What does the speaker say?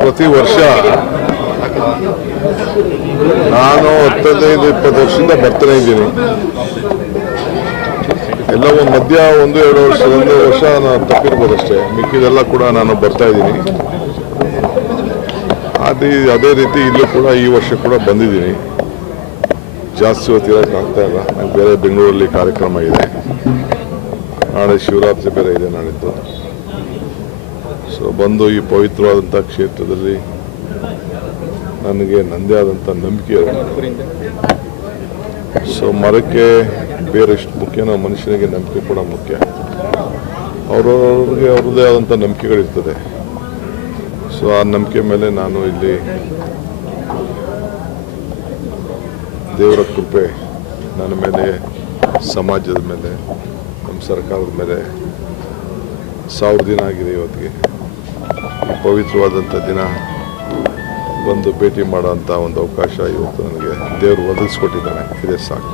ಪ್ರತಿ ವರ್ಷ ನಾನು 15-20 ವರ್ಷದಿಂದ ಬರ್ತಾನೆ ಇದ್ದೀನಿ. ಎಲ್ಲ ಮಧ್ಯ 1-2 ವರ್ಷ ನಾನು ತಪ್ಪಿರ್ಬೋದಷ್ಟೇ, ಮಿಕ್ಕಿದೆಲ್ಲ ಕೂಡ ನಾನು ಬರ್ತಾ ಇದ್ದೀನಿ. ಅದೇ ರೀತಿ ಇಲ್ಲೂ ಕೂಡ ಈ ವರ್ಷ ಕೂಡ ಬಂದಿದ್ದೀನಿ. ಜಾಸ್ತಿ ಹೊತ್ತಿರೋಕ್ಕೆ ಆಗ್ತಾ ಇಲ್ಲ, ನಂಗೆ ಬೇರೆ ಬೆಂಗಳೂರಲ್ಲಿ ಕಾರ್ಯಕ್ರಮ ಇದೆ. ನಾಳೆ ಶಿವರಾತ್ರಿ ಬೇರೆ ಇದೆ ನಾಳಿದ್ದು. ಸೊ ಬಂದು ಈ ಪವಿತ್ರವಾದಂಥ ಕ್ಷೇತ್ರದಲ್ಲಿ ನನಗೆ ನನ್ನದೇ ಆದಂಥ ನಂಬಿಕೆ ಇದೆ. ಸೊ ಮರಕ್ಕೆ ಬೇರೆ ಎಷ್ಟು ಮುಖ್ಯನೋ ಮನುಷ್ಯನಿಗೆ ನಂಬಿಕೆ ಕೂಡ ಮುಖ್ಯ. ಅವ್ರವ್ರಿಗೆ ಅವ್ರದ್ದೇ ಆದಂಥ ನಂಬಿಕೆಗಳಿರ್ತದೆ. ಸೊ ಆ ನಂಬಿಕೆ ಮೇಲೆ ನಾನು ಇಲ್ಲಿ ದೇವರ ಕೃಪೆ ನನ್ನ ಮೇಲೆ, ಸಮಾಜದ ಮೇಲೆ, ನಮ್ಮ ಸರ್ಕಾರದ ಮೇಲೆ 1000 ದಿನ ಆಗಿದೆ ಇವತ್ತಿಗೆ. ಈ ಪವಿತ್ರವಾದಂಥ ದಿನ ಬಂದು ಭೇಟಿ ಮಾಡೋಂಥ ಒಂದು ಅವಕಾಶ ಇವತ್ತು ನನಗೆ ದೇವರು ಒದಗಿಸ್ಕೊಟ್ಟಿದ್ದಾನೆ. ಇದೇ ಸಾಕು.